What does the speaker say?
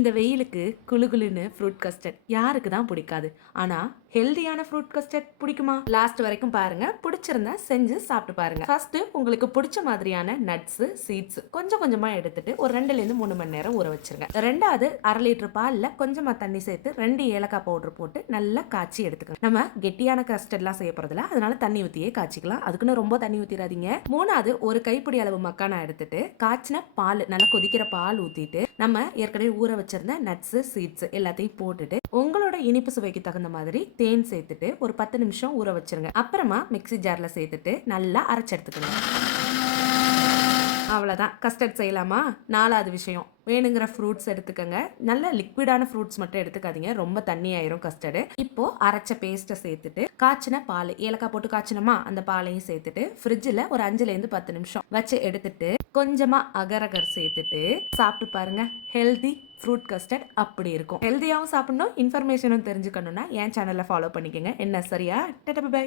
இந்த வெயிலுக்கு குளுகுளுன்னு fruit custard யாருக்கு தான் பிடிக்காது. ஆனா ஹெல்தியான ஃப்ரூட் கஸ்டர்ட் பிடிக்குமா? லாஸ்ட் வரைக்கும் பாருங்க. பிடிச்சிருந்தா செஞ்சு சாப்பிட்டு பாருங்க. ஃபர்ஸ்ட் உங்களுக்கு பிடிச்ச மாதிரியான நட்ஸ், சீட்ஸ் கொஞ்சம் கொஞ்சமா எடுத்துட்டு ஒரு 2ல இருந்து 3 மணி நேரம் ஊற வச்சிருங்க. ரெண்டாவது 1/2 லிட்டர் பால்ல கொஞ்சமா தண்ணி சேர்த்து 2 ஏலக்காய் பவுடர் போட்டு நல்லா காய்ச்சி எடுத்துக்கணும். நம்ம கெட்டியான கஸ்டர்ட்லாம் செய்ய போறதில்ல, அதனால தண்ணி ஊத்தியே காய்ச்சிக்கலாம். அதுக்குன்னு ரொம்ப தண்ணி ஊத்திராதீங்க. மூணாவது ஒரு கைப்பிடி அளவு மக்கானா எடுத்துட்டு காய்ச்சின பால், நல்லா கொதிக்கிற பால் ஊத்திட்டு நம்ம ஏற்கனவே ஊற வச்சிருந்த நட்ஸ், சீட்ஸ் எல்லாத்தையும் போட்டுட்டு உங்களோட இனிப்பு சுவைக்கு தகுந்த மாதிரி தேன் சேர்த்துட்டு ஒரு 10 நிமிஷம் ஊற வச்சிருங்க. அப்புறமா மிக்ஸி ஜார்ல சேர்த்துட்டு நல்லா அரைச்சு எடுத்துக்கணும். அவ்வளோதான், கஸ்டர்ட் செய்யலாமா? 4வது விஷயம், வேணுங்கிற ஃப்ரூட்ஸ் எடுத்துக்கங்க. நல்ல லிக்விடான ஃப்ரூட்ஸ் மட்டும் எடுத்துக்காதீங்க, ரொம்ப தண்ணி ஆயிரும் கஸ்டர்டு. இப்போ அரைச்ச பேஸ்ட்டை சேர்த்துட்டு காய்ச்சின பால், ஏலக்காய் போட்டு காய்ச்சினமா அந்த பாலையும் சேர்த்துட்டு ஃப்ரிட்ஜில் ஒரு 5ல இருந்து 10 நிமிஷம் வச்சு எடுத்துட்டு கொஞ்சமா அகரகர் சேர்த்துட்டு சாப்பிட்டு பாருங்க. ஹெல்தி ஃப்ரூட் கஸ்டர்ட் அப்படி இருக்கும். ஹெல்தியாகவும் சாப்பிடணும், இன்ஃபர்மேஷனும் தெரிஞ்சுக்கணும்னா என் சேனலை ஃபாலோ பண்ணிக்கோங்க. என்ன சரியா? Ta-ta by.